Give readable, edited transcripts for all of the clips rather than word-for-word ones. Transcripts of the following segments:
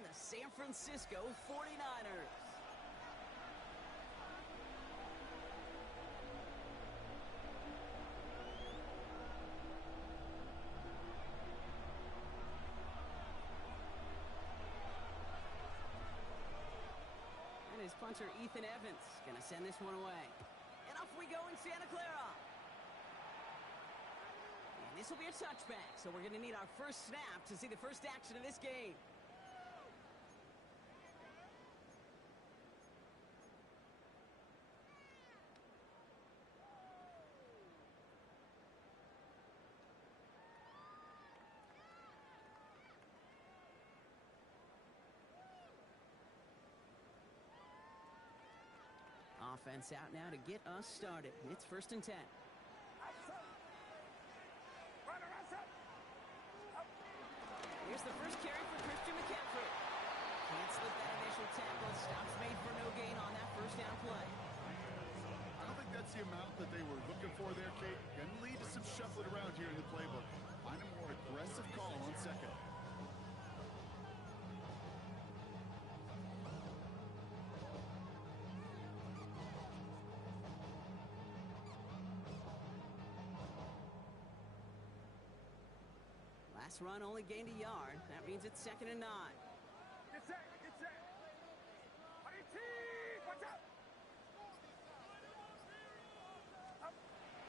and the San Francisco 49ers. And his punter, Ethan Evans, gonna send this one away. And off we go in Santa Clara. And this will be a touchback, so we're gonna need our first snap to see the first action of this game. Offense out now to get us started. It's 1st and 10. Here's the first carry for Christian McCaffrey. Can't slip that initial tackle. Stops made for no gain on that first down play. I don't think that's the amount that they were looking for there, Kate. Going to lead to some shuffling around here in the playbook. Find a more aggressive call on second. Last run only gained a yard. That means it's 2nd and 9. Get set, get set. Watch out.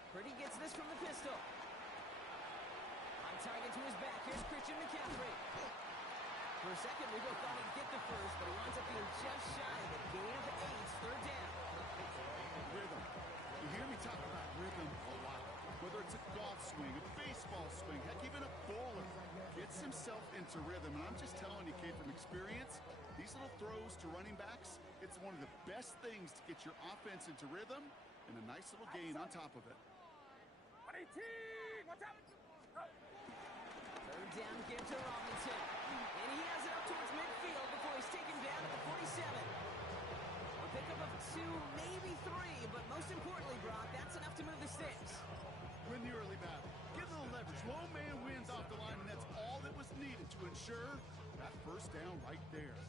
Purdy gets this from the pistol. On target to his back. Here's Christian McCaffrey. For a second, we both thought he'd get the first, but he winds up being just shy of it. Gain of 8, 3rd down. Rhythm. You hear me talk about rhythm a lot. Whether it's a golf swing, a baseball swing, heck, even a bowler gets himself into rhythm. And I'm just telling you, Kate, from experience, these little throws to running backs, it's one of the best things to get your offense into rhythm and a nice little gain on top of it. Watch out. 3rd down give to Robinson. And he has it up towards midfield before he's taken down at the 47. A pickup of 2, maybe 3, but most importantly, Brock, that's enough to move the sticks. Win the early battle. Get a little leverage. Low man wins off the line, and that's all that was needed to ensure that first down right there.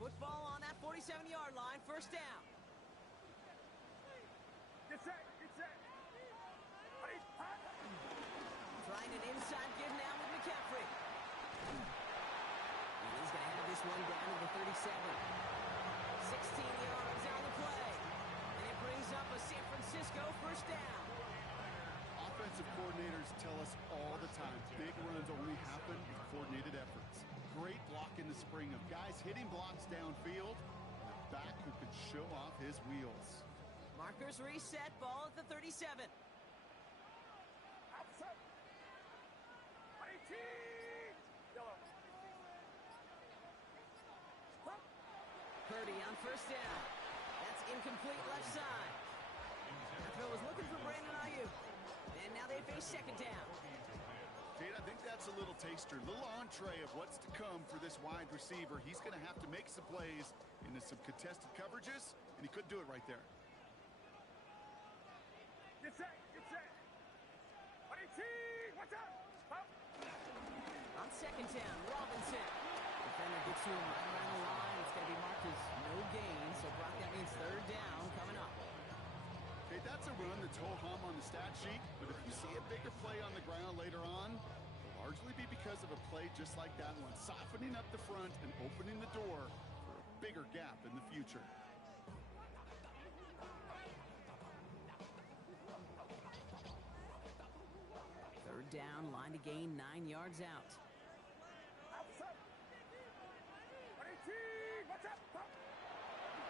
Football on that 47-yard line, 1st down. Get set, get set. Trying an inside give now with McCaffrey. And he's going to have this one down to the 37. 16 yards on the play. And it brings up a San Francisco 1st down. Offensive coordinators tell us all the time, big runs only happen with coordinated efforts. Great block in the spring of guys hitting blocks downfield, and a back who can show off his wheels. Markers reset, ball at the 37. Outside. Yellow. Purdy on 1st down. That's incomplete left side. That throw was looking for Brandon Ayuk. And now they face 2nd down. Kate, I think that's a little taster, little entree of what's to come for this wide receiver. He's going to have to make some plays into some contested coverages, and he could do it right there. Get set, get set. Watch out. On 2nd down, Robinson. Defender gets to him right around the line. It's going to be marked as no gain. So, Brock, that means 3rd down coming up. Okay, that's a run that's ho-hum on the stat sheet, but if you see a bigger play on the ground later on, it'll largely be because of a play just like that one, softening up the front and opening the door for a bigger gap in the future. Third down, line to gain 9 yards out.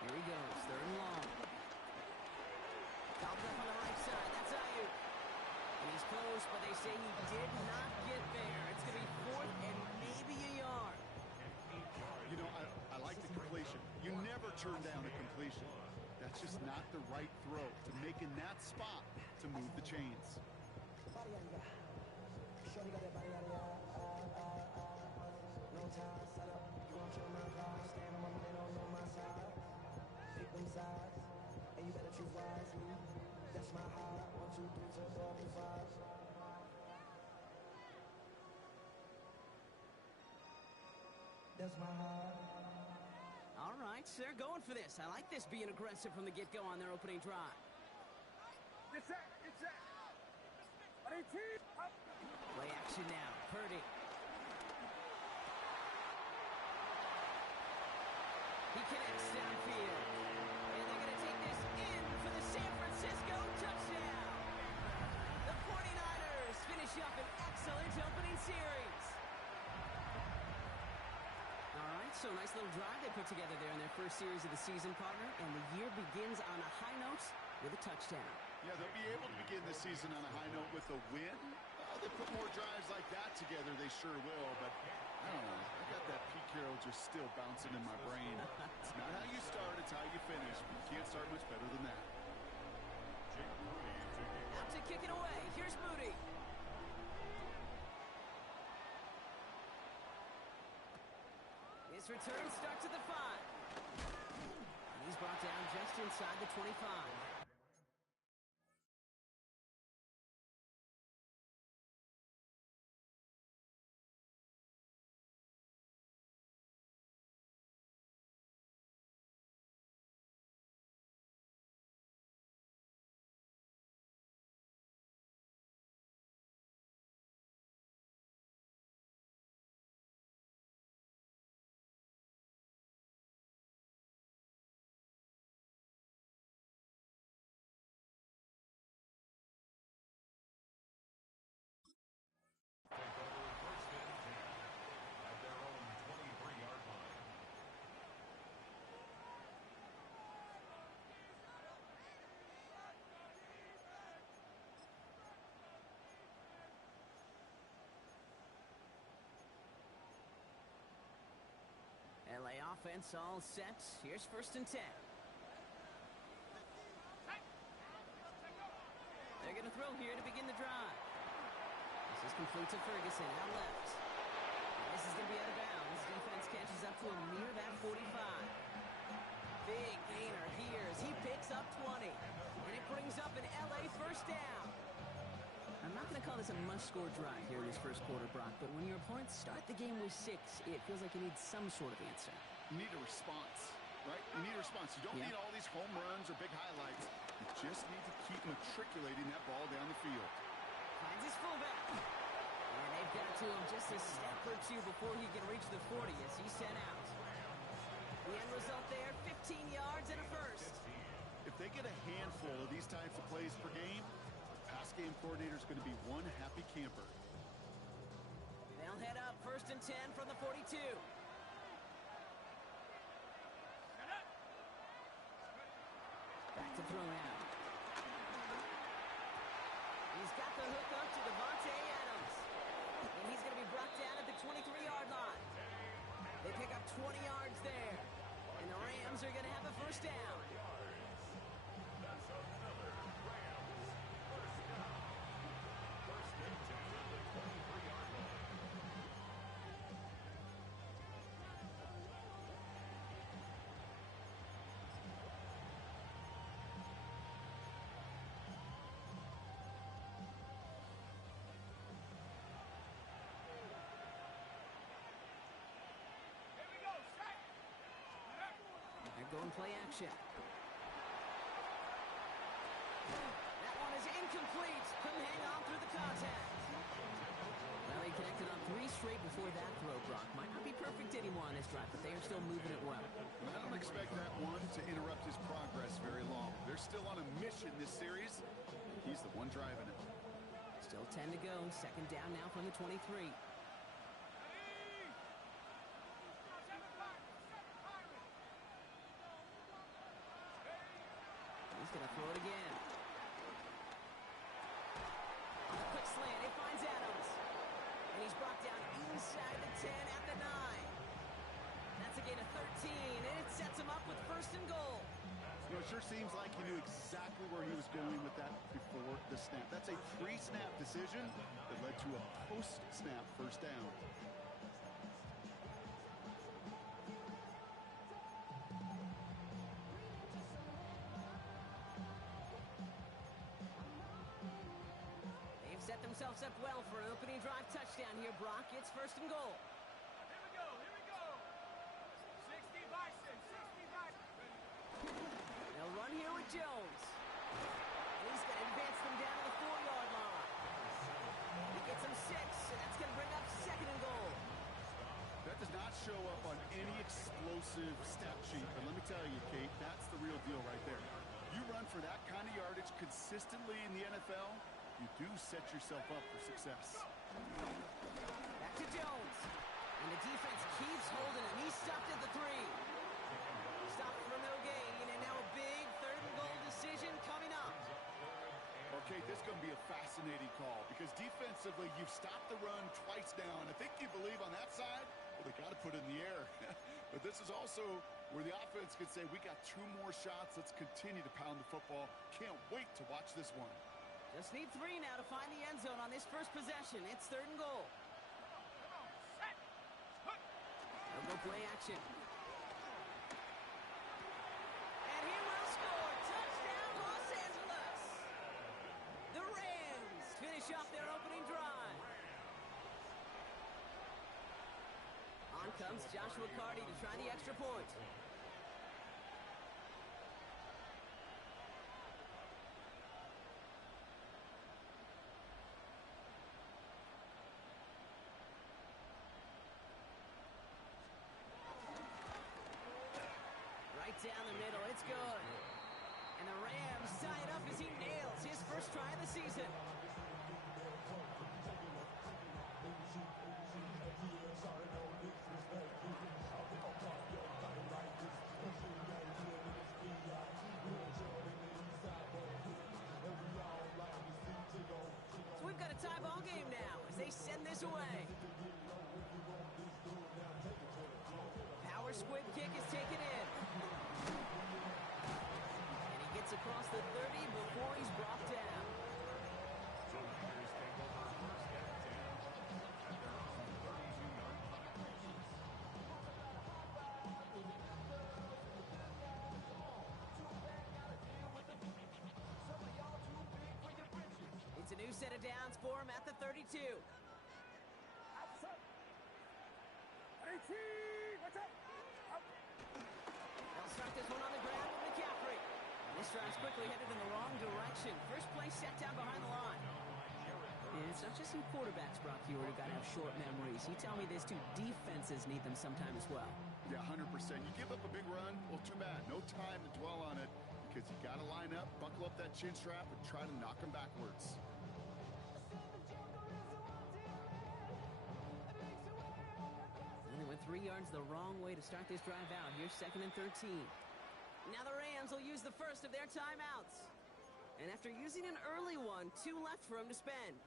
Here he goes, 3rd and long. Cobbled up on the right side, that's Ayuk. And he's close, but they say he did not get there. It's going to be 4th and maybe a yard. You know, I like the completion. You never turn down a completion. That's just not the right throw to make in that spot to move the chains. All right, so they're going for this. I like this being aggressive from the get-go on their opening drive. Get set. Get set. Play action now. Purdy. He connects downfield. And they're going to take this in for the San Francisco touchdown. The 49ers finish up an excellent opening series. All right, so nice little drive they put together there in their first series of the season, partner. And the year begins on a high note with a touchdown. Yeah, they'll be able to begin the season on a high note with a win. They put more drives like that together, they sure will. But I don't know. I got that Pete Carroll just still bouncing in my brain. It's not how you start, it's how you finish. You can't start much better than that. Out to kick it away. Here's Moody. His return starts at the 5. And he's brought down just inside the 25. LA offense all set. Here's 1st and 10. They're going to throw here to begin the drive. This is complete to Ferguson out left. And this is going to be out of bounds. Defense catches up to him near that 45. Big gainer here as he picks up 20. And it brings up an LA first down. I'm not going to call this a must-score drive here in this first quarter, Brock, but when your opponents start the game with 6, it feels like you need some sort of answer. You need a response, right? You need a response. You don't need all these home runs or big highlights. You just need to keep matriculating that ball down the field. Finds his fullback. And they've got to him just a step or two before he can reach the 40 as he's sent out. The end result there, 15 yards and a first. If they get a handful of these types of plays per game, pass game coordinator is going to be one happy camper. They'll head up 1st and 10 from the 42. Back to throw now. He's got the hook up to Devontae Adams. And he's going to be brought down at the 23-yard line. They pick up 20 yards there. And the Rams are going to have a first down. Go and play action. That one is incomplete. Couldn't hang on through the contact. Well, he connected on 3 straight before that throw, Brock. Might not be perfect anymore on this drive, but they are still moving it well. I don't expect that one to interrupt his progress very long. They're still on a mission this series. He's the one driving it. Still 10 to go. Second down now from the 23. He's going to throw it again. On a quick slant, it finds Adams. And he's brought down inside the 10 at the 9. That's a gain of 13, and it sets him up with 1st and goal. You know, it sure seems like he knew exactly where he was going with that before the snap. That's a pre-snap decision that led to a post-snap first down. Set themselves up well for an opening drive touchdown here, Brock. It's 1st and goal. Here we go. Here we go. cheap, but let me tell you, Kate, that's the real deal right there. You run for that kind of yardage consistently in the NFL, you do set yourself up for success. Back to Jones. And the defense keeps holding him. He's stopped at the 3. Stopped for no gain, and now a big 3rd and goal decision coming up. Okay, this is going to be a fascinating call because defensively, you've stopped the run twice now, and I think you believe on that side, well, they got to put it in the air. But this is also where the offense could say, we got 2 more shots. Let's continue to pound the football. Can't wait to watch this one. Just need 3 now to find the end zone on this first possession. It's 3rd and goal. They'll go play action. And he will score. Touchdown, Los Angeles. The Rams finish off their opening drive. On comes Joshua Carty to try the extra point. Right down the middle, it's good. And the Rams tie it up as he nails his first try of the season. So we've got a tie ball game now as they send this away. Power squib kick is taken in. And he gets across the 30 before he's brought down. It's a new set of downs for him at the 32. They'll start this one on the ground with McCaffrey. This drive's quickly headed in the wrong direction. First play set down behind the line. And it's not just some quarterbacks, Brock, you already got to have short memories. You tell me this too, defenses need them sometime as well. Yeah, 100%. You give up a big run, well, too bad. No time to dwell on it because you got to line up, buckle up that chin strap, and try to knock them backwards. And they went 3 yards the wrong way to start this drive out. Here's 2nd and 13. Now the Rams will use the first of their timeouts. And after using an early one, 2 left for him to spend.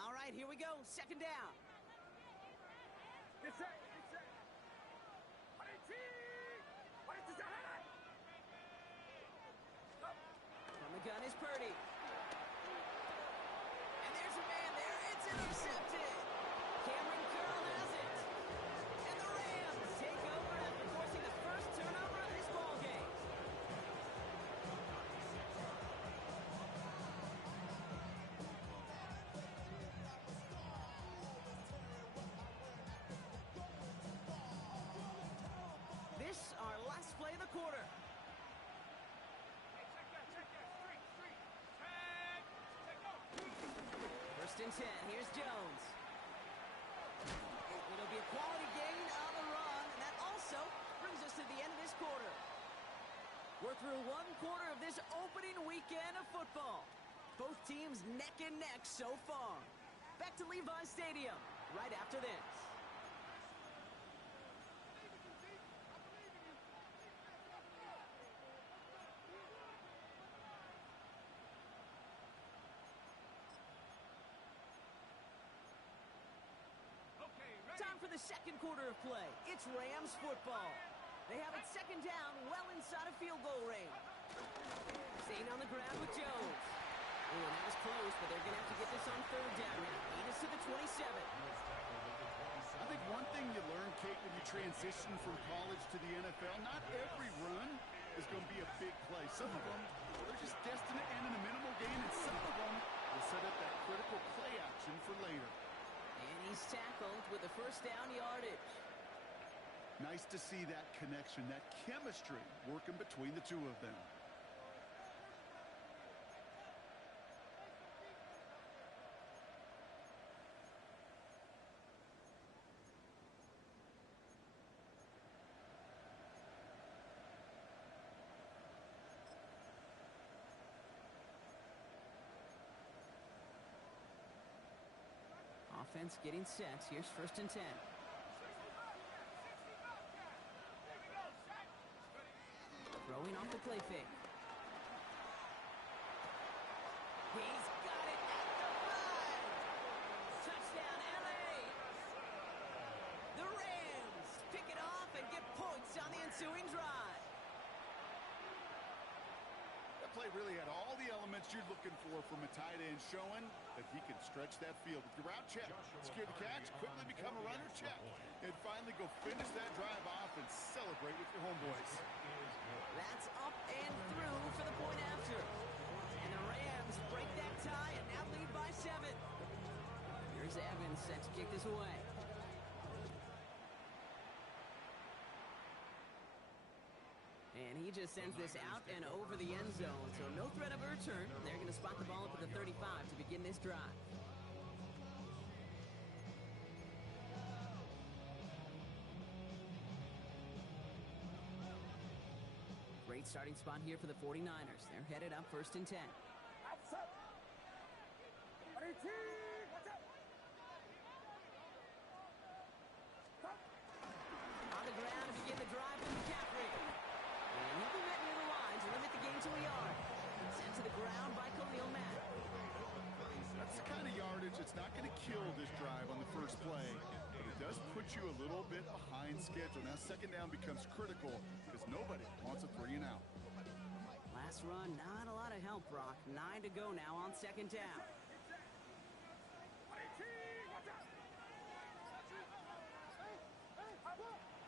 All right, here we go. 2nd down. Get set. From the gun is Purdy. And there's a man there. It's intercepted. Cameron Curl has it. And the Rams take over after forcing the first turnover of this ballgame. This our last play of the quarter. 1st and 10. Here's Jones. It'll be a quality gain on the run, and that also brings us to the end of this quarter. We're through 1 quarter of this opening weekend of football. Both teams neck and neck so far. Back to Levi Stadium right after this. Time for the second quarter of play. It's Rams football. They have it 2nd down, well inside of field goal range. Staying on the ground with Jones. Oh, and that was close, but they're going to have to get this on 3rd down now. Lead us to the 27. I think one thing you learn, Kate, when you transition from college to the NFL, not every run is going to be a big play. Some of them, well, they're just destined to end in a minimal gain, and some of them will set up that critical play action for later. And he's tackled with the 1st down yardage. Nice to see that connection, that chemistry working between the two of them. Offense getting set. Here's 1st and 10. Throwing off the play fake. He's got it at the 5. Touchdown, LA. The Rams pick it off and get points on the ensuing drive. That play really had all the elements you're looking for from a tight end, showing that he can stretch that field. With your route check, secure the catch, quickly become a runner check, and finally go finish that drive off and celebrate with your homeboys. That's up and through for the point after. And the Rams break that tie and now lead by 7. Here's Evans set to kick this away. And he just sends this out and over the end zone, so no threat of a return. They're going to spot the ball up at the 35 to begin this drive. Great starting spot here for the 49ers. They're headed up 1st and 10. Outside. 18. Watch out. On the ground to begin the drive from McCaffrey. And he'll be met near the line to limit the game to a yard. Sent to the ground by Khalil Mack. That's the kind of yardage that's not going to kill this drive on the first play, but it does put you a little bit behind schedule. Now second down becomes critical because nobody wants a 3 and out. Last run, not a lot of help, Brock. 9 to go now on second down.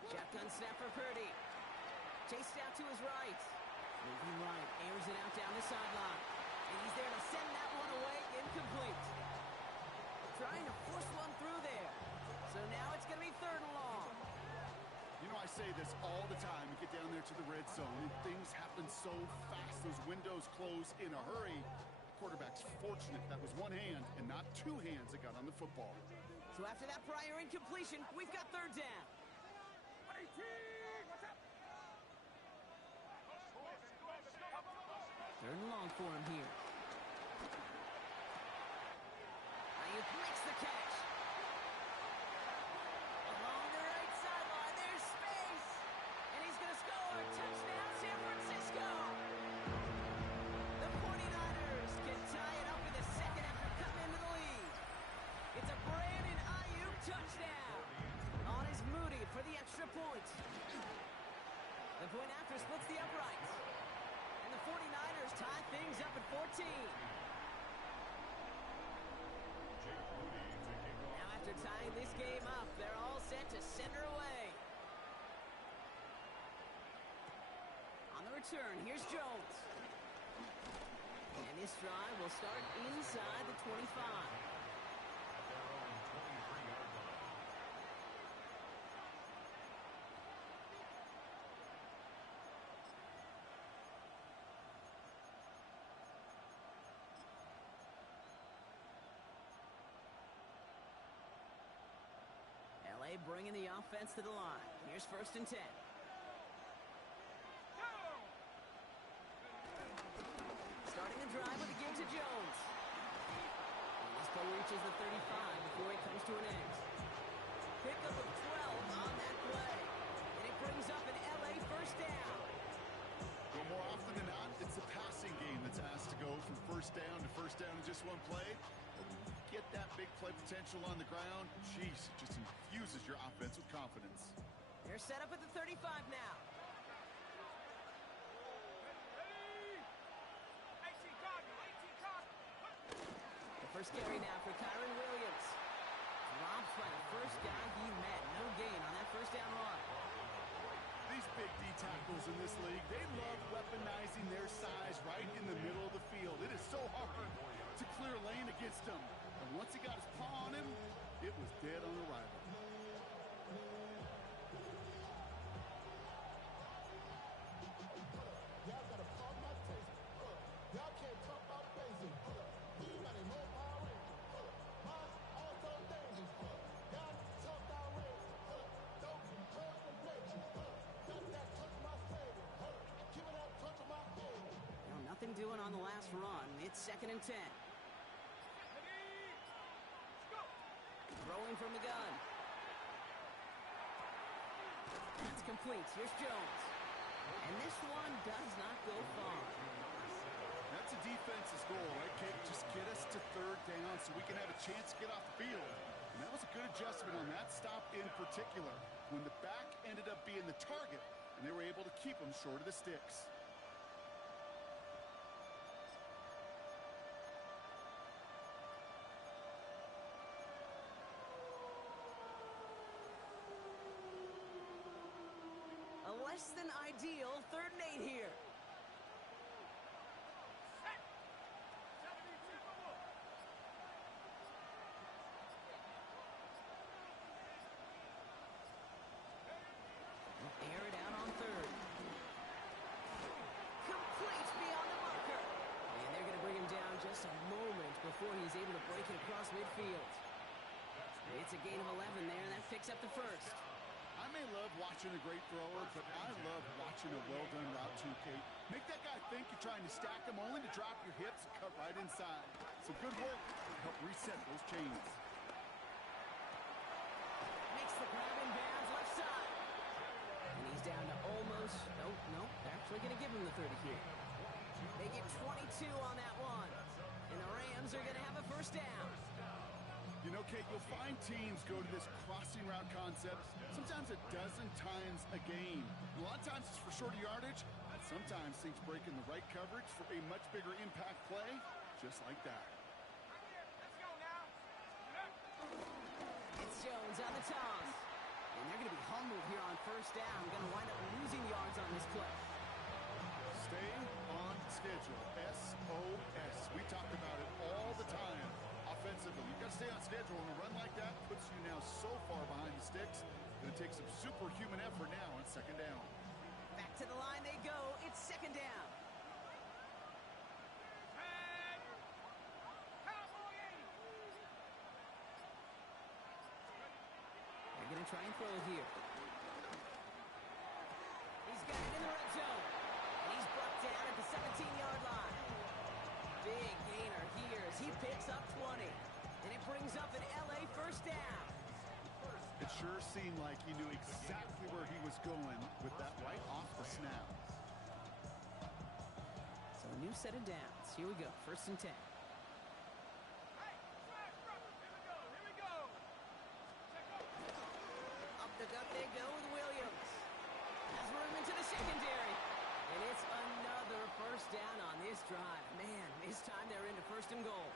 Shotgun snap for Purdy. Chased out to his right. Moving right, airs it out down the sideline. And he's there to send that one away, incomplete. Trying to force one through there. So now it's going to be 3rd and long. You know, I say this all the time. You get down there to the red zone, and things happen so fast. Those windows close in a hurry. Quarterback's fortunate that was one hand and not two hands that got on the football. So after that prior incompletion, we've got 3rd down. 18. Watch out. 3rd and long for him here. Ayuk makes the catch. Along the right sideline, there's space. And he's going to score. Touchdown, San Francisco. The 49ers can tie it up in the second after cutting into the lead. It's a Brandon Ayuk touchdown. On is Moody for the extra point. The point after splits the uprights. And the 49ers tie things up at 14. Now after tying this game up, they're all set to center away. On the return, here's Jones. And this drive will start inside the 25. LA bringing the offense to the line. Here's 1st and 10. Starting the drive with the give to Jones. This ball reaches the 35 before it comes to an end. Pickup of 12 on that play. And it brings up an LA 1st down. Well, more often than not, it's the passing game that's asked to go from 1st down to 1st down in just one play. Get that big play potential on the ground, jeez, it just infuses your offense with confidence. They're set up at the 35 now. The first carry now for Kyron Williams. Dropped by the first guy he met. No gain on that 1st down run. These big D tackles in this league, they love weaponizing their size right in the middle of the field. It is so hard to clear lane against them. And once he got his paw on him, it was dead on arrival. doing on the last run? It's 2nd and 10. Throwing from the gun. That's complete. Here's Jones. And this one does not go far. That's a defense's goal, right, Kate? Just get us to 3rd down so we can have a chance to get off the field. And that was a good adjustment on that stop in particular, when the back ended up being the target, and they were able to keep him short of the sticks. A less than ideal 3rd and 8 here. Air it out on 3rd. Complete beyond the marker. And they're going to bring him down just a moment before he's able to break it across midfield. It's a gain of 11 there, and that picks up the 1st. I may love watching a great thrower, but I love watching a well-done route too, Kate. Make that guy think you're trying to stack him, only to drop your hips and cut right inside. So good work to help reset those chains. Makes the grab in bounds left side. And he's down to almost, nope, they're actually going to give him the 30 here. They get 22 on that one. And the Rams are going to have a 1st down. You know, Kate, you'll find teams go to this crossing route concept sometimes a dozen times a game. A lot of times it's for shorter yardage, but sometimes things break in the right coverage for a much bigger impact play, just like that. Let's go now. It's Jones on the toss. And they're going to be humbled here on 1st down. Going to wind up losing yards on this play. Stay on schedule. SOS. We talked about it all the time. Offensively, you've got to stay on schedule, and a run like that puts you now so far behind the sticks. Going to take some superhuman effort now on 2nd down. Back to the line they go. It's 2nd down. And Cowboy 80. They're going to try and throw it here. He's got it in the red zone. And he's brought down at the 17-yard line. Big gainer here as he picks up 20. And it brings up an LA 1st down. It sure seemed like he knew exactly where he was going with that right off the snap. So a new set of downs. Here we go. 1st and 10. Hey, flag, brother. Here we go. Check out. Up the gut they go with Williams. Has room into the secondary. And it's another 1st down on this drive. Man, this time they're into 1st and goal.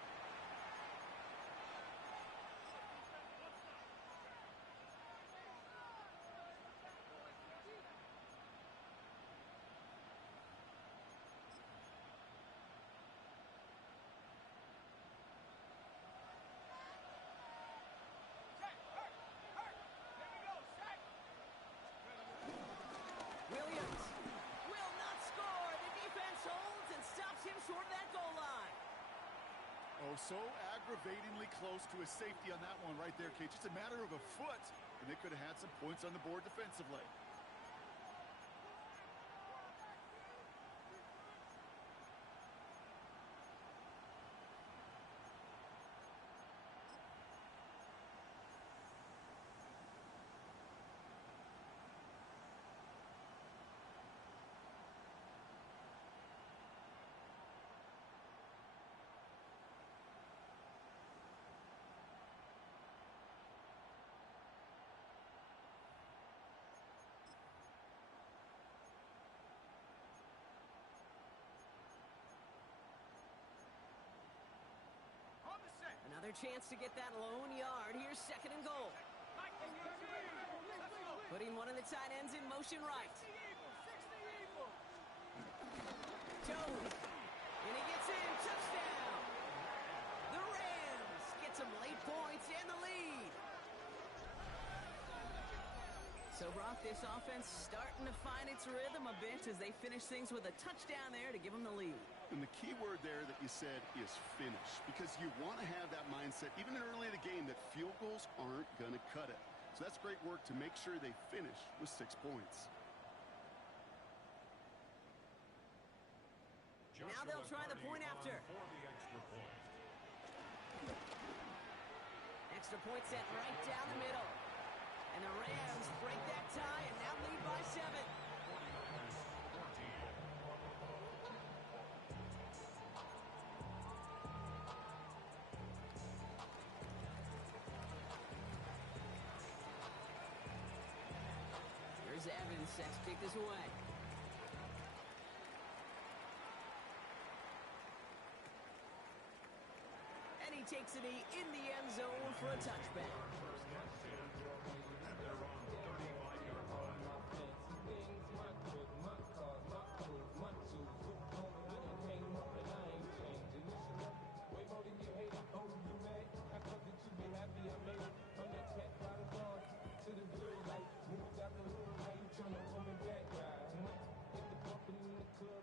Check. Hurt. Here we go. Check. Williams will not score. The defense holds and stops him short of that goal line. Oh, so aggravatingly close to a safety on that one right there, Kate. Just a matter of a foot, and they could have had some points on the board defensively. On the set. Another chance to get that lone yard. Here's 2nd and goal. Mike, let's go. Putting one of the tight ends in motion right. 60 Eagles. Jones. And he gets in. Touchdown. The Rams get some late points and the lead. So, Brock, this offense starting to find its rhythm a bit as they finish things with a touchdown there to give them the lead. And the key word there that you said is finish, because you want to have that mindset, even early in the game, that field goals aren't going to cut it. So that's great work to make sure they finish with 6 points. Now they'll try the point after. Extra point set right down the middle. And the Rams break that tie and now lead by 7. Here's Evans set to kick this away. And he takes it in the end zone for a touchback.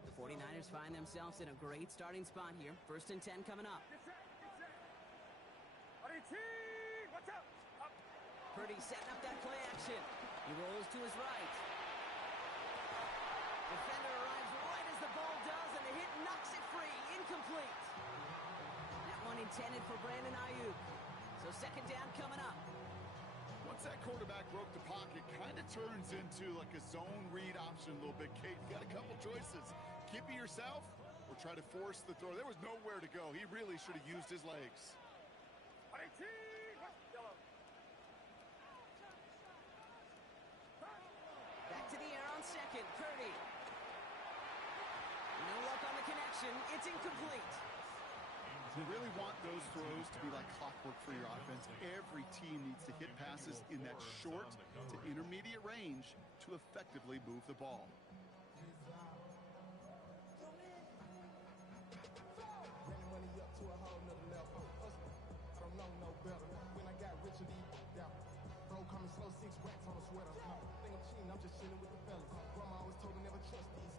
The 49ers find themselves in a great starting spot here. 1st and 10 coming up. Watch out! Up. Purdy setting up that play action. He rolls to his right. Defender arrives right as the ball does, and the hit knocks it free. Incomplete. That one intended for Brandon Ayuk. So second down coming up. Once that quarterback broke the pocket, kind of turns into like a zone read option a little bit. Kate, you got a couple choices. Keep it yourself or try to force the throw. There was nowhere to go. He really should have used his legs. Back to the air on second. Purdy. No luck on the connection. It's incomplete. You really want those throws to be like clockwork for your offense. Every team needs to hit passes in that short to intermediate range to effectively move the ball. I'm just chilling with the fellas. Grandma always told me never trust these.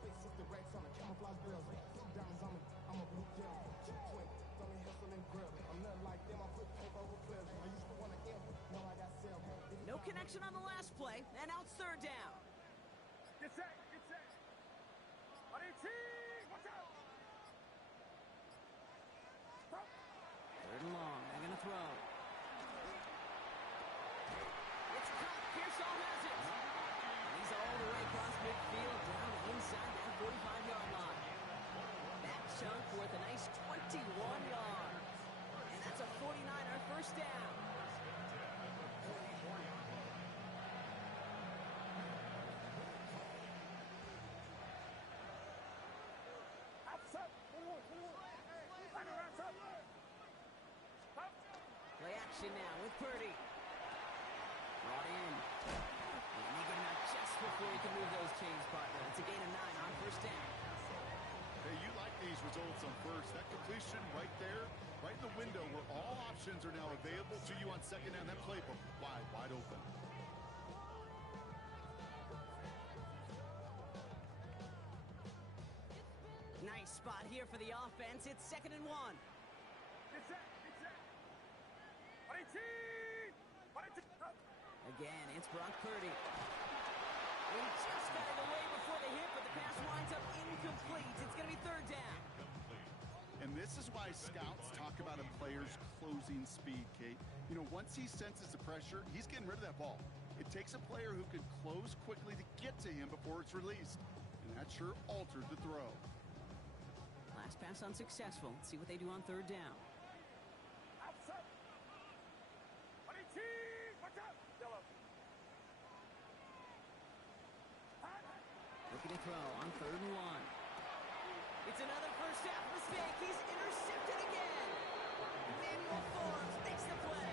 Space with the racks on the camouflage girls. Diamonds on me, I'm a blue devil. Twin, dummy hustle and grub. I'm nothing like them, I put paper over pleasure. I used to want to imp, now I got self. No connection on the last play, and out third down. Get set, get set. Watch out. Third and long, they're going to throw. It's caught, Pearsall has it. He's all the way across midfield, down inside that 45-yard line. That chunk worth a nice 21 yards. And that's a 49er first down. Play action now with Purdy. Brought in. And he getting out just before he can move those chains, partner. It's a gain of 9 on first down. Hey, you like these results on first. That completion right there, right in the window where all options are now available to you on second down. That playbook wide open. Nice spot here for the offense. It's 2nd and 1. Get set. Again, it's Brock Purdy. He just got it away before the hit, but the pass winds up incomplete. It's going to be third down. And this is why scouts talk about a player's closing speed, Kate. You know, once he senses the pressure, he's getting rid of that ball. It takes a player who can close quickly to get to him before it's released. And that sure altered the throw. Last pass unsuccessful. Let's see what they do on third down. Looking to throw on 3rd and 1. It's another first half mistake. He's intercepted again. Emmanuel Forbes makes the play.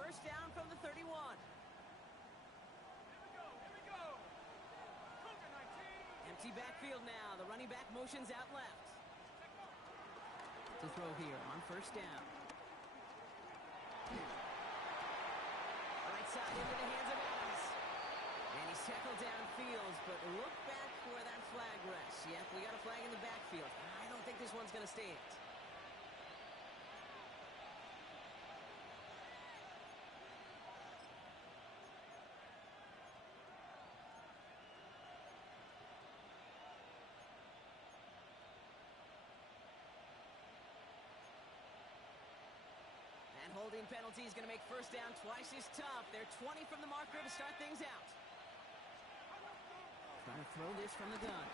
First down from the 31. Here we go. Cougar 19. Empty backfield now. The running back motions out left. To throw here on first down. inside into the hands of Adams. And he's tackled downfield, but look back where that flag rests. Yep, we got a flag in the backfield. I don't think this one's going to stand. Holding penalty is going to make first down twice as tough. They're 20 from the marker to start things out. Trying to throw this from the gun.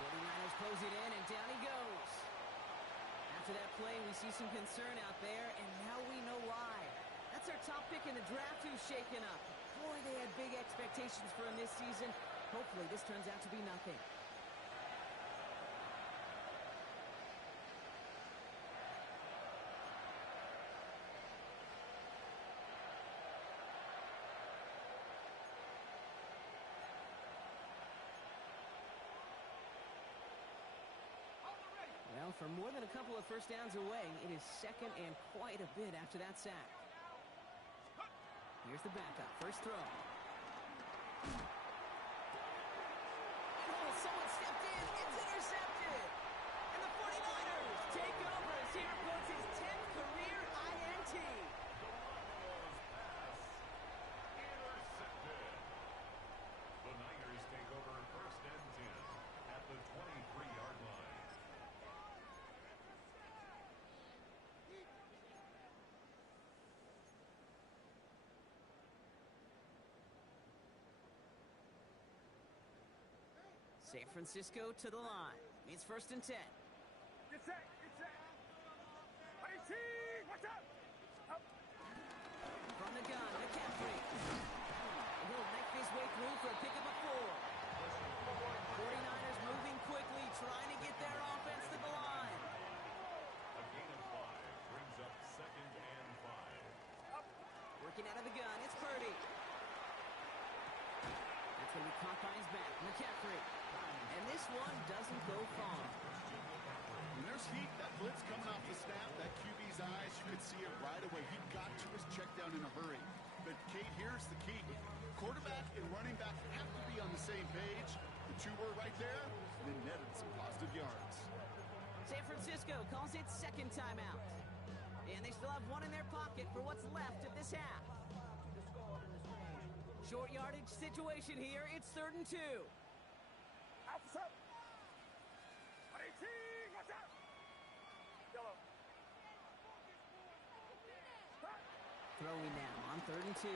49ers close it in, and down he goes. After that play, we see some concern out there, and now we know why. That's our top pick in the draft who's shaken up. Boy, they had big expectations for him this season. Hopefully this turns out to be nothing. Well, for more than a couple of first downs away, it is second and quite a bit after that sack. Here's the backup. First throw. Oh, someone stepped in. It's intercepted. And the 49ers take over as he reports his 10th career INT. The Niners take over 1st and 10 at the 23-yard line. San Francisco to the line. It's 1st and 10. Get set, get set. 18, watch out. Up. From the gun, McCaffrey. He'll make his way through for a pickup of 4. 49ers moving quickly, trying to get their offense to the line. A gain of 5 brings up 2nd and 5. Working out of the gun, it's Purdy. That's going to be caught by his back, McCaffrey. And this one doesn't go far. When there's heat, that blitz coming off the snap, that QB's eyes, you could see it right away. He got to his check down in a hurry. But, Kate, here's the key. Quarterback and running back have to be on the same page. The two were right there, and they netted some positive yards. San Francisco calls it second timeout. And they still have one in their pocket for what's left of this half. Short yardage situation here. It's 3rd and 2. Officer. 18, watch out. Yellow. Throwing now on 3rd and 2. No,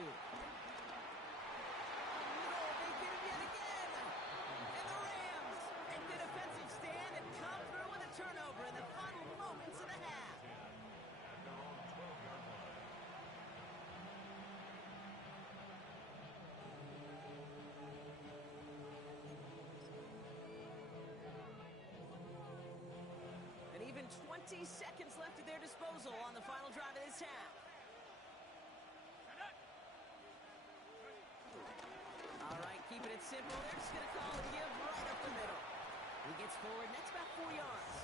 they did it yet again. And the Rams make the defensive stand and come through with a turnover in the final moments of the half. At their own 12-yard line. And even 20 seconds left at their disposal on the final drive of this half. All right, keeping it simple. They're just going to call it give right up the middle. He gets forward, next about 4 yards.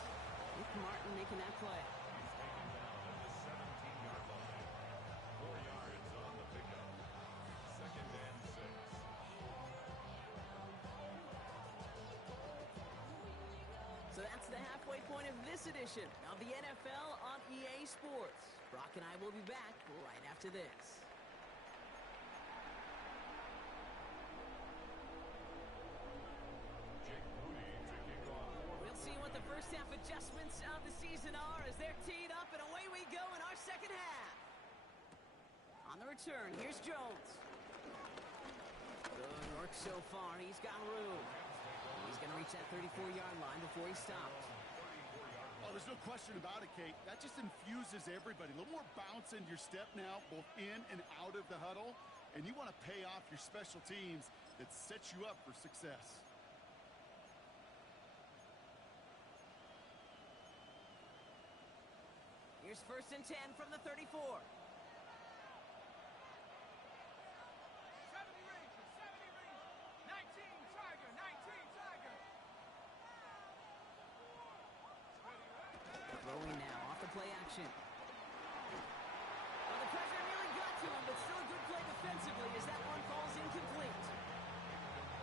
Nick Martin making that play. He's taken down at the 17-yard line. 4 yards on the pickup. 2nd and 6. So that's the halfway point of this edition of the NFL on EA Sports. Brock and I will be back right after this. Jake Moody to kick off. We'll see what the first half adjustments of the season are as they're teed up, and away we go in our second half. On the return, here's Jones. Good work so far. He's got room. He's going to reach that 34-yard line before he stops. Oh, there's no question about it, Kate. That just infuses everybody. A little more bounce in your step now, both in and out of the huddle. And you want to pay off your special teams that sets you up for success. Here's 1st and 10 from the 34. 70 range, 19 Tiger, 19 Tiger. Throwing now off the play action. Oh, the pressure nearly got to to him, but still a good play defensively as that one falls incomplete.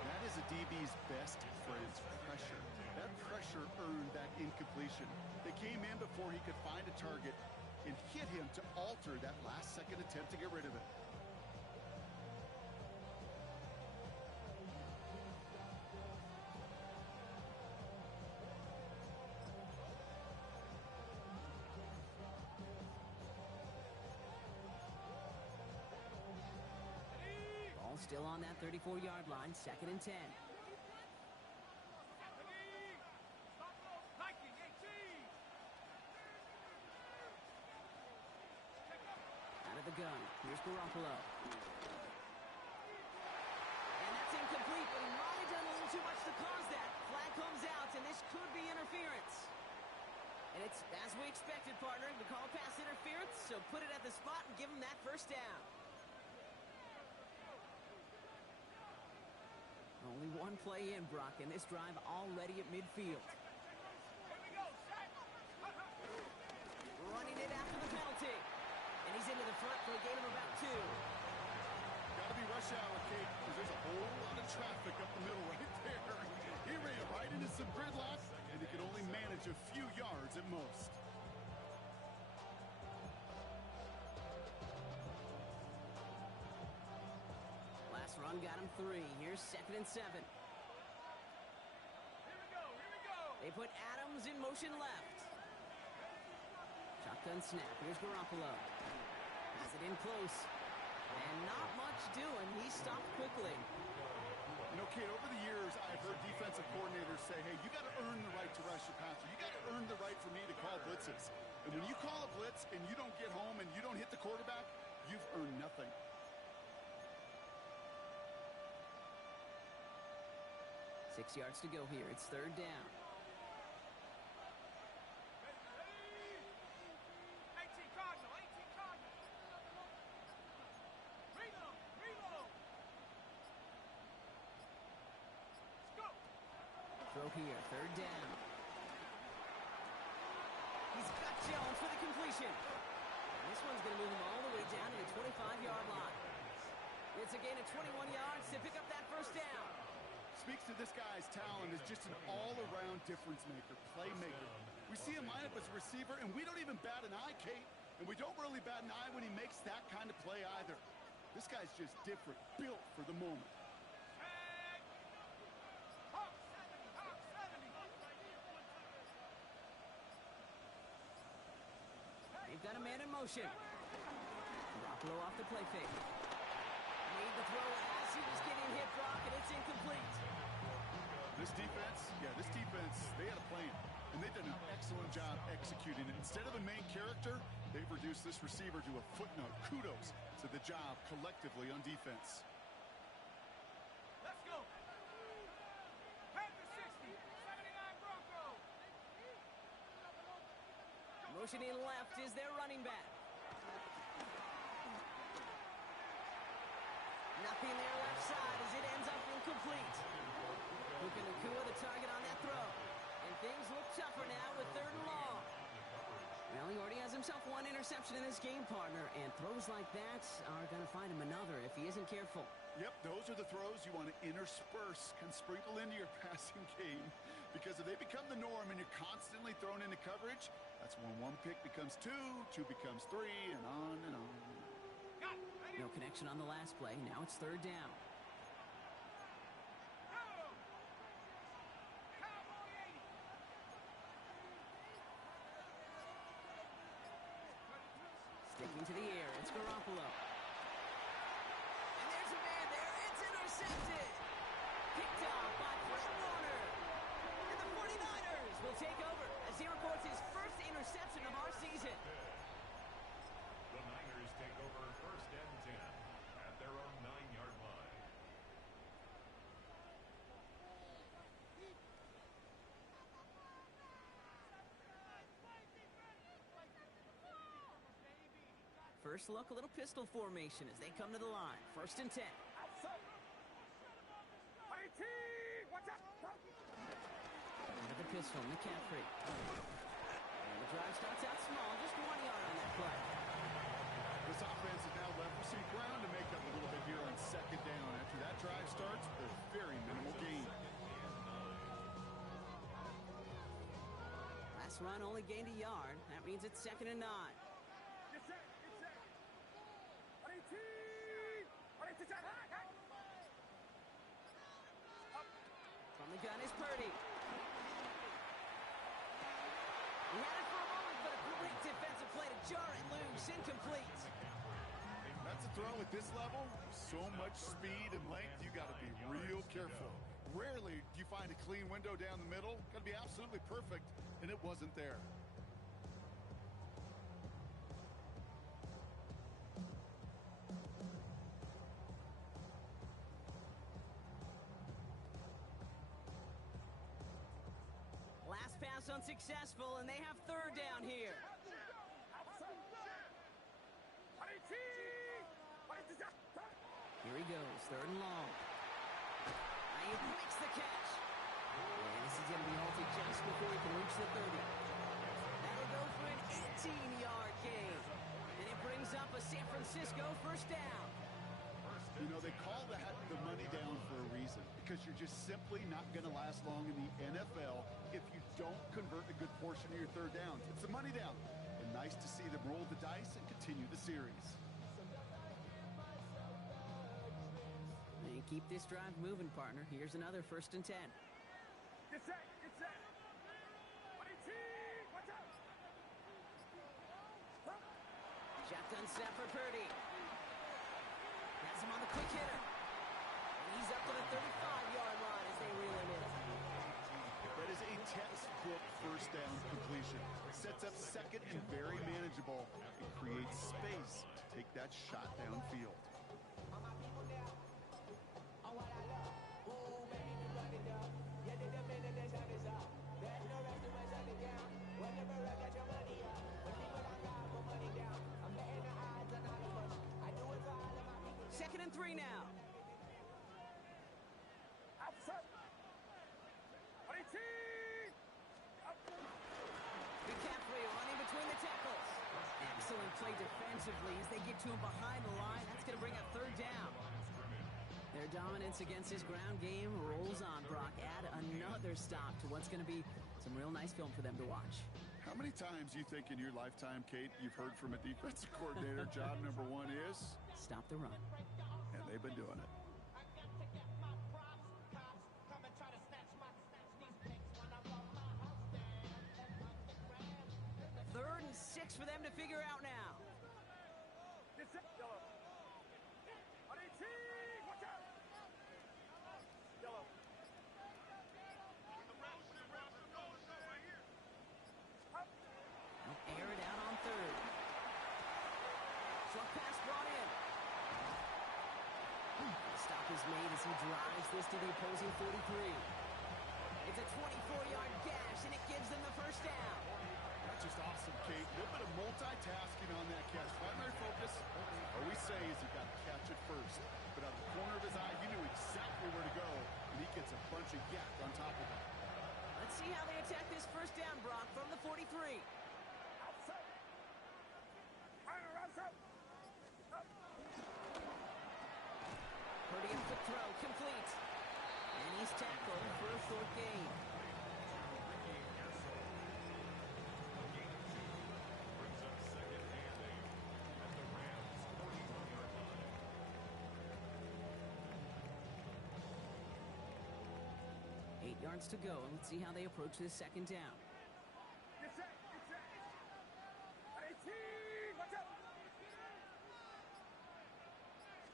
That is a DB's best friend, pressure. That pressure earned that incompletion. They came in before he could find a target and hit him to alter that last-second attempt to get rid of it. Ball still on that 34-yard line, 2nd and 10. Out of the gun. Here's Garoppolo. And that's incomplete, but he might have done a little too much to cause that. Flag comes out, and this could be interference. And it's as we expected, partner. We call pass interference, so put it at the spot and give him that first down. Only one play in, Brock, and this drive already at midfield. Running it after the penalty. And he's into the front for a gain of about 2. Gotta be rush hour, Kate, because there's a whole lot of traffic up the middle right there. He ran right into some gridlock, and he could only manage a few yards at most. Last run got him 3. Here's 2nd and 7. They put Adams in motion left. Shotgun snap. Here's Garoppolo. Has it in close. And not much doing. He stopped quickly. You know, Kate, over the years, I've heard defensive coordinators say, hey, you got to earn the right to rush your passer. You got to earn the right for me to call blitzes. And when you call a blitz and you don't get home and you don't hit the quarterback, you've earned nothing. 6 yards to go here. It's 3rd down. Throw here, 3rd down. He's got Jones for the completion. And this one's going to move him all the way down to the 25-yard line. It's a gain of 21 yards to pick up that first down. Speaks to this guy's talent as just an all-around difference maker, playmaker. We see him line up as a receiver, and we don't even bat an eye, Kate. And we don't really bat an eye when he makes that kind of play either. This guy's just different, built for the moment. They've got a man in motion. Garoppolo off the play fake. Made the throw as he was getting hit, Brock, and it's incomplete. This defense, they had a plan, and they've done an excellent job executing it. Instead of a main character, they've reduced this receiver to a footnote. Kudos to the job collectively on defense. Let's go. Panther 60, 79 Broncos. Motioning left is their running back. Nothing there left side as it ends up incomplete. Puka Nacua the target on that throw. And things look tougher now with 3rd and long. Well, he already has himself one interception in this game, partner, and throws like that are going to find him another if he isn't careful. Yep, those are the throws you want to intersperse, can sprinkle into your passing game. Because if they become the norm and you're constantly thrown into coverage, that's when 1 pick becomes 2, 2 becomes 3, and on and on. No connection on the last play. Now it's 3rd down. Sticking to the air, it's Garoppolo. And there's a man there. It's intercepted. Picked off by Fred Warner. And the 49ers will take over as he records his first interception of our season. The Niners take over 1st and 10 at their own 9-yard line. First look, a little pistol formation as they come to the line. 1st and 10. Watch out! Into the pistol, McCaffrey. And the drive starts out small, just 1 yard on that play. This offense is now left receiver Pass run only gained a yard. That means it's 2nd and 9. Get set. Get set. 18. 18. Up. From the gun is Purdy. He had it for a moment, but a great defensive play to jar it loose. Incomplete. That's a throw at this level. So much speed and length, you got to be real careful. Rarely do you find a clean window down the middle. Got to be absolutely perfect, and it wasn't there. Last pass unsuccessful, and they have 3rd down here. Here he goes, 3rd and long. He breaks the catch. And this is going to be halted just before he can reach the 30. That'll go for an 18-yard gain. And it brings up a San Francisco 1st down. You know, they call that the money down for a reason, because you're just simply not going to last long in the NFL if you don't convert a good portion of your 3rd downs. It's the money down. And nice to see them roll the dice and continue the series. And keep this drive moving, partner. Here's another 1st and 10. Get set. Get set. 18. Watch out. Shotgun snap for Purdy. Has him on the quick hitter. And he's up to the 35-yard line as they reel him in. That is a textbook 1st down completion. Sets up 2nd and very manageable. It creates space to take that shot downfield. Second and 3 now. Outside. 18. Up. McCaffrey running between the tackles. Excellent play defensively as they get to him behind the line. That's going to bring up 3rd down. Their dominance against his ground game rolls on, Brock. Add another stop to what's going to be some real nice film for them to watch. How many times you think in your lifetime, Kate, you've heard from a defensive coordinator, job number 1 is? Stop the run. And they've been doing it. 3rd and 6 for them to figure out now. Get set. Yellow. 18. Watch out. Yellow. Up. Air it out on 3rd. Slug pass brought in. Stop is made as he drives this to the opposing 43. It's a 24-yard gash, and it gives them the 1st down. That's just awesome, Kate. A little bit of multitasking on that catch. Primary focus, all we say is you got to catch it first. But out of the corner of his eye, he knew exactly where to go, and he gets a bunch of yak on top of it. Let's see how they attack this 1st down, Brock, from the 43. Outside. Fire outside. Up. Purdy a quick throw, complete. And he's tackled for a 4th gain. Brings up 2nd and 8 at the Rams' 41-yard line. 8 yards to go, and let's see how they approach this 2nd down. Get set. Get set. 18. Watch out.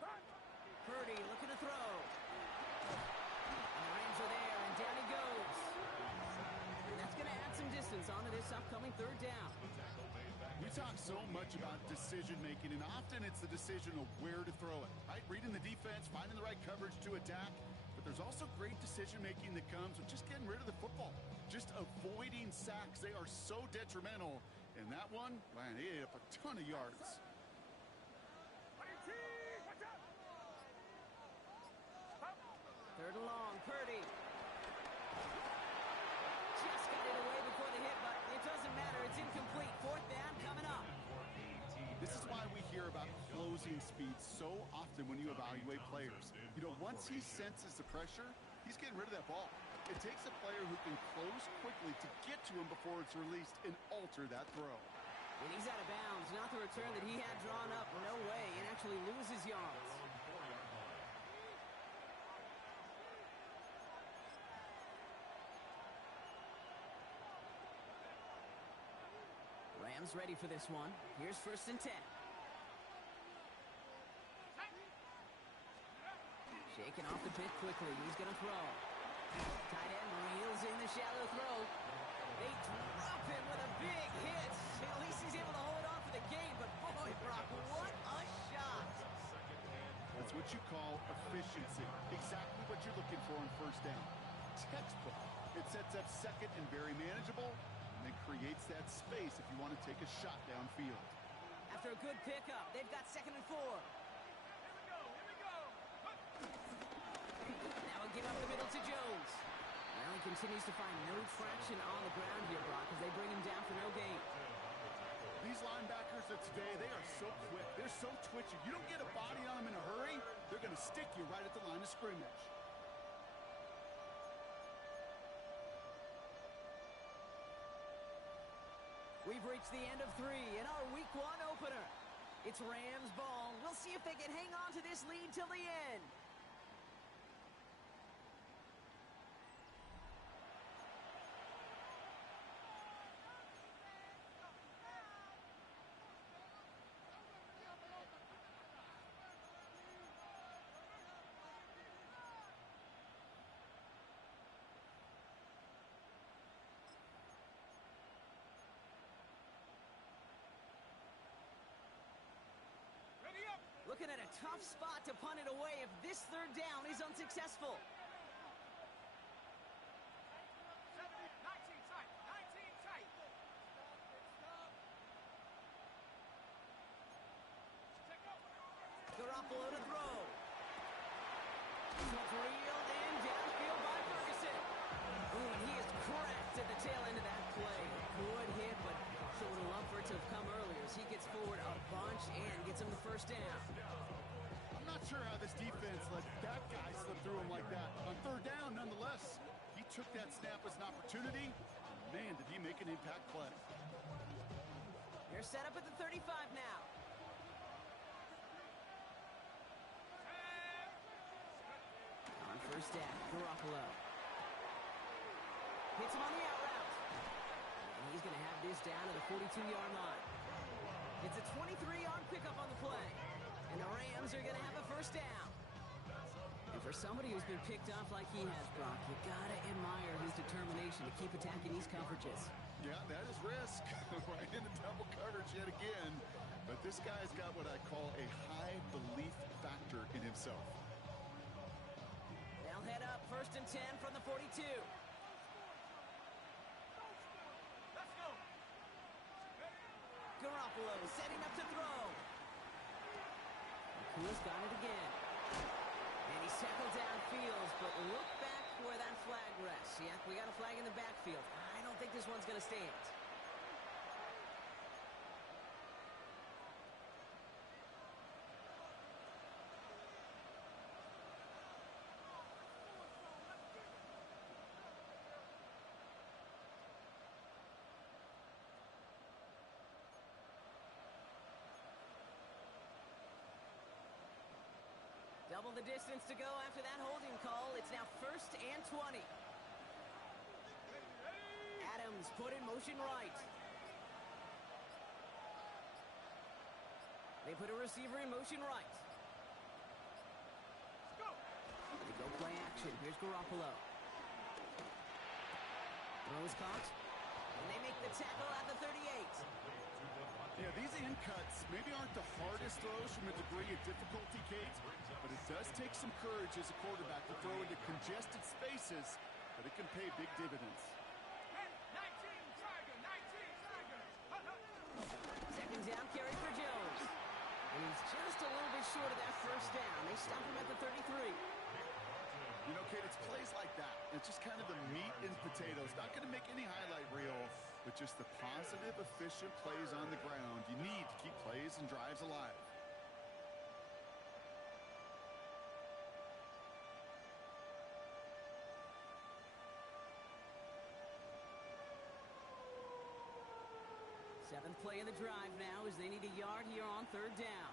Run. Purdy looking to throw. And the Rams are there, and down he goes. And that's going to add some distance onto this upcoming 3rd down. We talk so much about decision-making, and often it's the decision of where to throw it, right? Reading the defense, finding the right coverage to attack. But there's also great decision-making that comes with just getting rid of the football, just avoiding sacks. They are so detrimental. And that one, man, he ate up a ton of yards. 18. Watch out. Up. 3rd and long, Purdy. Just got it away before the hit, but it doesn't matter. It's incomplete. 4th down coming up. This is why we hear about closing speed so often when you evaluate players. You know, once he senses the pressure, he's getting rid of that ball. It takes a player who can close quickly to get to him before it's released and alter that throw. And he's out of bounds. Not the return that he had drawn up. No way. It actually loses yards. Rams ready for this one. Here's 1st and 10. Shaking off the pit quickly. He's going to throw. Tight end reels in the shallow throw. They drop him with a big hit. At least he's able to hold on for the game. But boy, Brock, what a shot. That's what you call efficiency. Exactly what you're looking for on 1st down. Textbook. It sets up second and very manageable, and then creates that space if you want to take a shot downfield. After a good pickup, they've got 2nd and 4. Now a give up the middle to Jones. Well, he continues to find no traction on the ground here, Brock, as they bring him down for no gain. These linebackers of today, they are so quick. They're so twitchy. You don't get a body on them in a hurry, they're going to stick you right at the line of scrimmage. We've reached the end of 3 in our Week 1 opener. It's Rams ball. We'll see if they can hang on to this lead till the end. Looking at a tough spot to punt it away if this 3rd down is unsuccessful. 19 tight. 19 tight. Garoppolo to throw. It's reeled in downfield by Ferguson. Ooh, and he is cracked at the tail end of that play. Good hit, but sure would love for it to have come earlier as he gets forward a bunch and gets him the 1st down. I'm not sure how this defense let that guy slip through him like that. On 3rd down, nonetheless, he took that snap as an opportunity. Man, did he make an impact play. They're set up at the 35 now. On 1st down, Garoppolo. Hits him on the out route. And he's going to have this down to the 42-yard line. It's a 23-yard pickup on the play. And the Rams are going to have a 1st down. And for somebody who's been picked off like he has, Brock, you got to admire his determination to keep attacking these coverages. Yeah, that is risk. Right into double coverage yet again. But this guy's got what I call a high belief factor in himself. They'll head up 1st and 10 from the 42. Let's go. Garoppolo setting up to throw. Kua's got it again. And he's tackled downfield, but look back where that flag rests. Yeah, we got a flag in the backfield. I don't think this one's going to stand. Double the distance to go after that holding call. It's now 1st and 20. Adams put in motion right. They put a receiver in motion right. They go play action. Here's Garoppolo. Throw is caught. And they make the tackle at the 38. Yeah, these in cuts maybe aren't the hardest throws from a degree of difficulty, Kate, but it does take some courage as a quarterback to throw into congested spaces, but it can pay big dividends. 19 Tiger. 2nd down carry for Jones. And he's just a little bit short of that 1st down. They stop him at the 33. You know, Kate, it's plays like that. It's just kind of the meat and potatoes. Not going to make any highlight reel, but just the positive, efficient plays on the ground. You need to keep plays and drives alive. Seventh play of the drive now as they need a yard here on third down.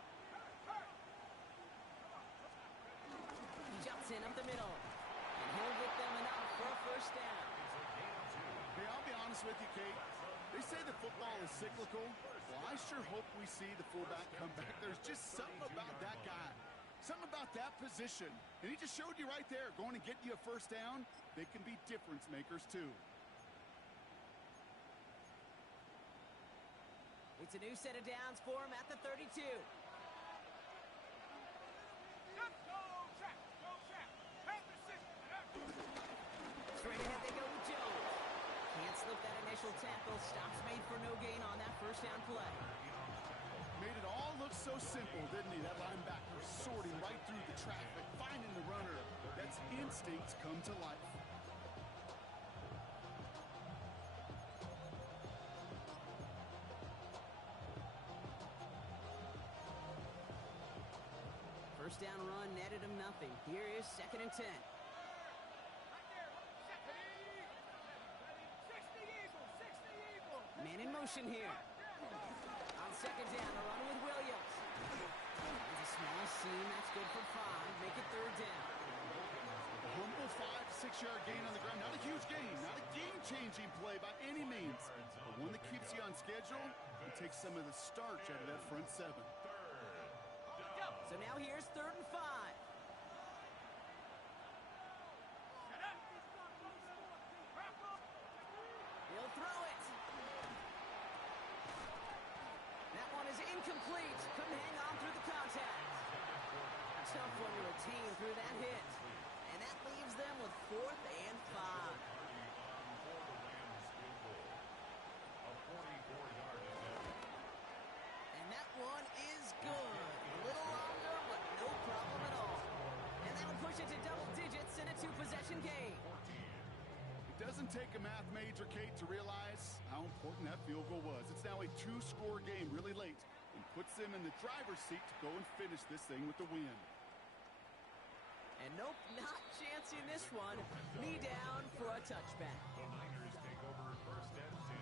He jumps in up the middle, and he'll get them enough for a first down. Hey, I'll be honest with you, Kate. They say that football is cyclical. Well, I sure hope we see the fullback come back. There's just something about that guy. Something about that position. And he just showed you right there, going and getting you a first down. They can be difference makers, too. It's a new set of downs for him at the 32. Go, Jack! Go, Jack! Help the system! Straight ahead they go with Jones. Can't slip that initial tackle. Stops made for no gain on that first down play. Made it all look so simple, didn't he? That linebacker sorting right through the traffic, finding the runner. That's instincts come to life. First down run netted him nothing. Here is 2nd and 10. Right there! 60 Eagles! 60 Eagles! Man in motion here. On 2nd down, a run with Williams. It's a small seam. That's good for 5. Make it 3rd down. A humble 5 to 6 yard gain on the ground. Not a huge gain, not a game-changing play by any means, but one that keeps you on schedule and takes some of the starch out of that front 7. So now here's 3rd and 5. He'll throw it. That one is incomplete. Couldn't hang on through the contact. Tough one to retain through that hit. And that leaves them with 4th and 5. And that one is good. A little longer, but no problem at all. And that'll push it to double digits in a 2-possession game. It doesn't take a math major, Kate, to realize how important that field goal was. It's now a 2-score game really late and puts them in the driver's seat to go and finish this thing with the win. And nope, not chancing this one. Knee down for a touchback. The Niners take over 1st and 10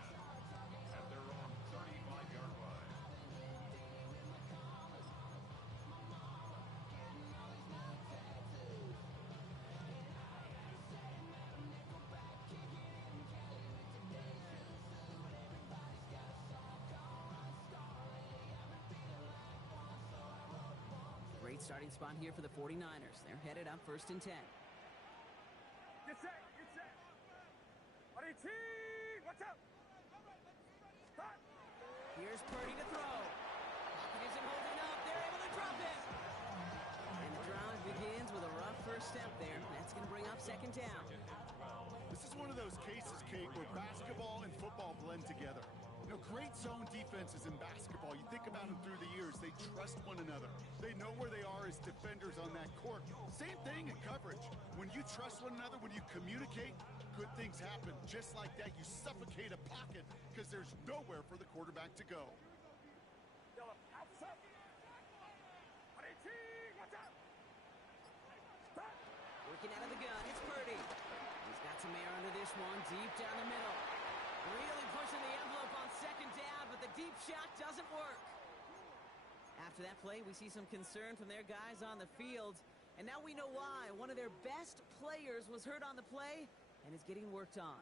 at their own 35-yard line. Great starting spot here for the 49ers. They're headed up 1st and 10. Get set! Get set! 118! Watch out! Stop! Here's Purdy to throw. Pocket isn't holding up. They're able to drop it. And the drive begins with a rough first step there. That's going to bring up 2nd down. This is one of those cases, Kate, where basketball and football blend together. You know, great zone defenses in basketball, you think about them through the years, they trust one another. They know where they are as defenders on that court. Same thing in coverage. When you trust one another, when you communicate, good things happen. Just like that, you suffocate a pocket because there's nowhere for the quarterback to go. Yellow, outside! 118! Watch out! Stop! Working out of the gun, it's Purdy. He's got some air under this one, deep down the middle. Really pushing the envelope on 2nd down, but the deep shot doesn't work. After that play, we see some concern from their guys on the field. And now we know why. One of their best players was hurt on the play and is getting worked on.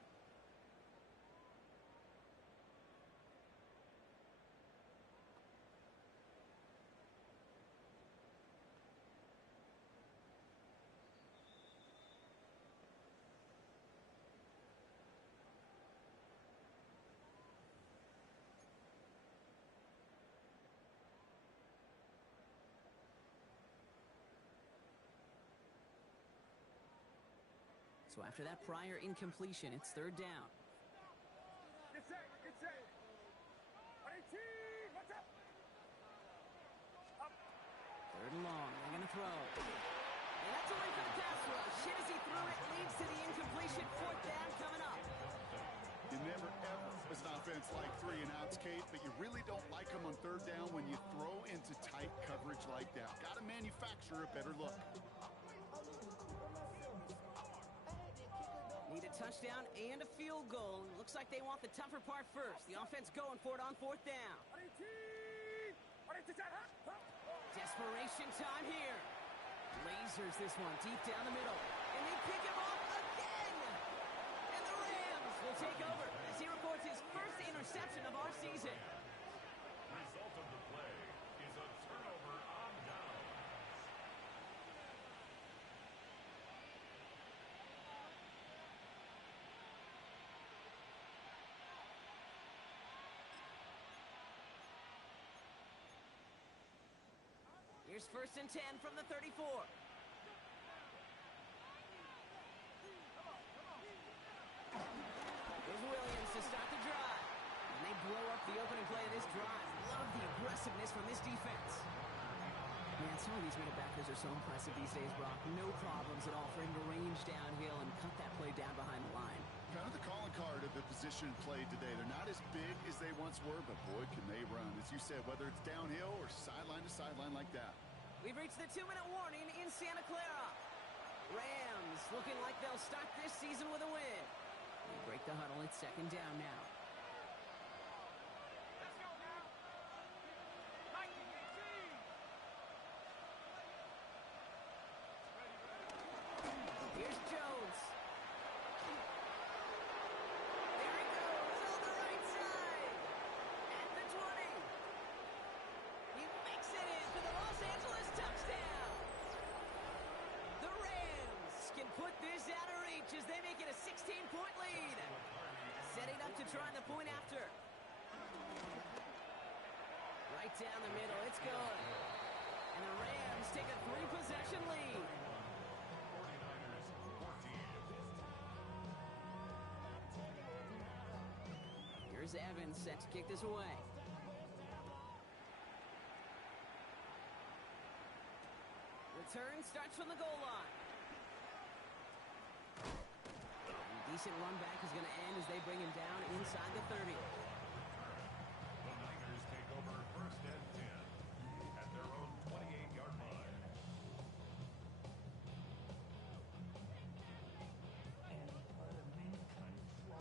So after that prior incompletion, it's 3rd down. Get set! Get set! 118! Watch out! Up! 3rd and long. They're going to throw. And that's away for the pass rush. Hit as he threw it. Leads to the incompletion. 4th down coming up. You never, ever as an offense like 3 and outs, Kate, but you really don't like them on 3rd down when you throw into tight coverage like that. Got to manufacture a better look. Need need a touchdown and a field goal. Looks like they want the tougher part first. The offense going for it on 4th down. Desperation time here. Lasers this one deep down the middle. And they pick him off again. And the Rams will take over as he records his first interception of our season. Result of the play is a turnover on downs. Here's 1st and 10 from the 34. Here's Williams to start the drive. And they blow up the opening play of this drive. Love the aggressiveness from this defense. Man, some of these middle backers are so impressive these days, Brock. No problems at all for him to range downhill and cut that play down behind the line. Kind of the calling card of the position played today. They're not as big as they once were, but boy, can they run. As you said, whether it's downhill or sideline to sideline like that. We've reached the 2-minute warning in Santa Clara. Rams looking like they'll start this season with a win. They break the huddle. It's 2nd down now. Let's go now. Mikey, team. Here's Jones. There he goes on the right side. At the 20. He makes it in for the Los Angeles touchdown. The Rams can put this out of reach as they make it a 16-point lead. Setting up to try the point after. Right down the middle. It's good. And the Rams take a 3-possession lead. 49ers 14. Here's Evans set to kick this away. Return starts from the goal line. Decent run back is going to end as they bring him down inside the 30. The Niners take over 1st and 10 at their own 28-yard line.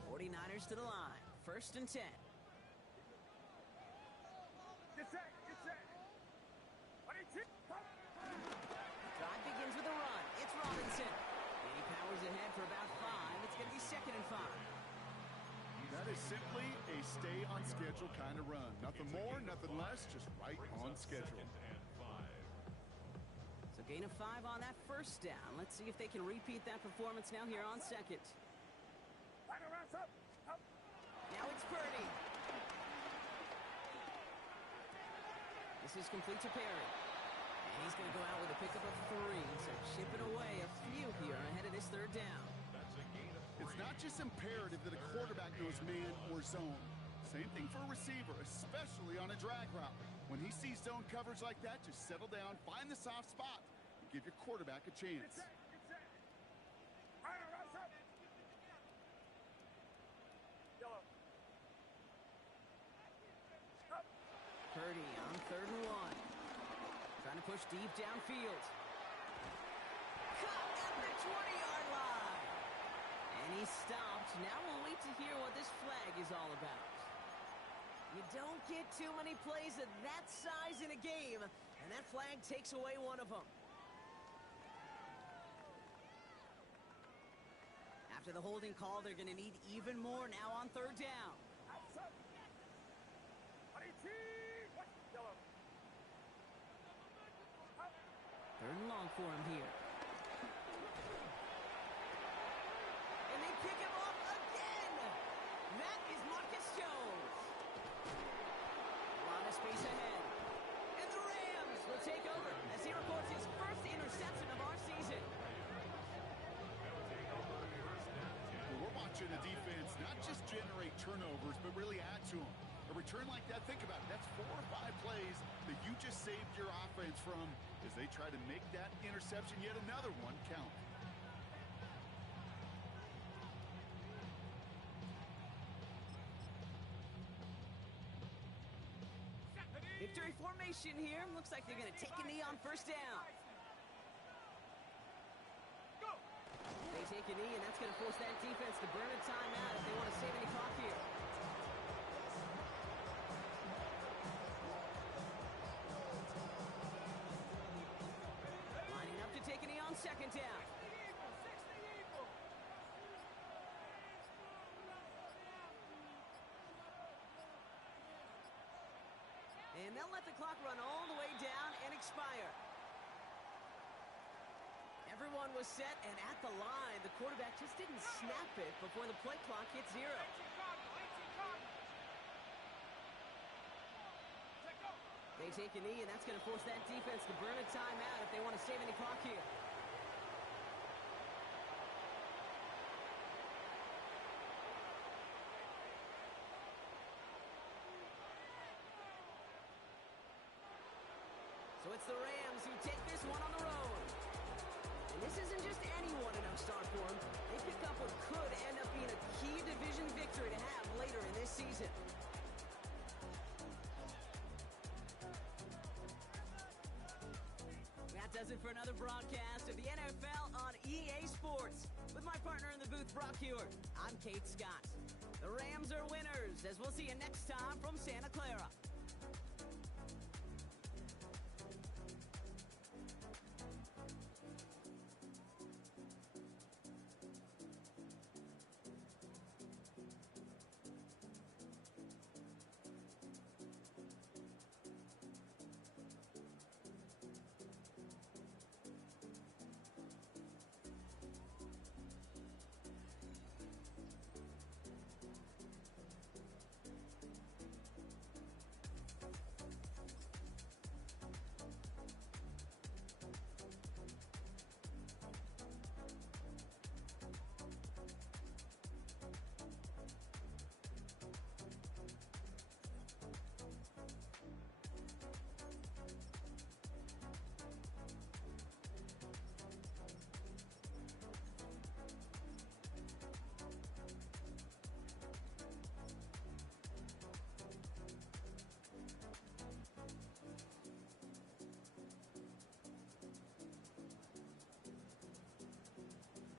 49ers to the line. 1st and 10. Get set. Get set. Drive begins with a run. It's Robinson. And he powers ahead for about 5. It's going to be 2nd and 5. That is simply a stay on schedule kind of run. Nothing more, nothing less, just right on schedule. 2nd and 5. So gain of 5 on that 1st down. Let's see if they can repeat that performance now here on 2nd. Now it's Purdy. This is complete to Perry. And he's going to go out with a pickup of 3. So chipping away a few here ahead of this 3rd down. That's a gain of 3. It's not just imperative that a quarterback knows man or zone. Same thing for a receiver, especially on a drag route. When he sees zone coverage like that, just settle down, find the soft spot, and give your quarterback a chance. Purdy on 3rd and 1. Trying to push deep downfield. Caught at the 20-yard line. And he stopped. Now we'll wait to hear what this flag is all about. You don't get too many plays of that size in a game, and that flag takes away one of them. After the holding call, they're going to need even more now on 3rd down. 3rd and long for him here. And they pick him off again. That is Marcus Jones. A lot of space ahead. And the Rams will take over as he records his first interception of our season. Well, we're watching a defense not just generate turnovers, but really add to them. A return like that, think about it, that's 4 or 5 plays that you just saved your offense from as they try to make that interception, yet another one, count. Victory formation here. Looks like they're going to take a knee on 1st down. They take a knee, and that's going to force that defense to burn a timeout if they want to save any clock here. Lining up to take a knee on second down. And they'll let the clock run all the way down and expire. Everyone was set, and at the line, the quarterback just didn't snap it before the play clock hit 0. They take a knee, and that's going to force that defense to burn a timeout if they want to save any clock here. So it's the Rams who take this one on the road. And this isn't just anyone in start for them. They pick up what could end up being a key division victory to have later in this season. That does it for another broadcast of the NFL on EA Sports. With my partner in the booth, Brock Hewer, I'm Kate Scott. The Rams are winners, as we'll see you next time from Santa Clara.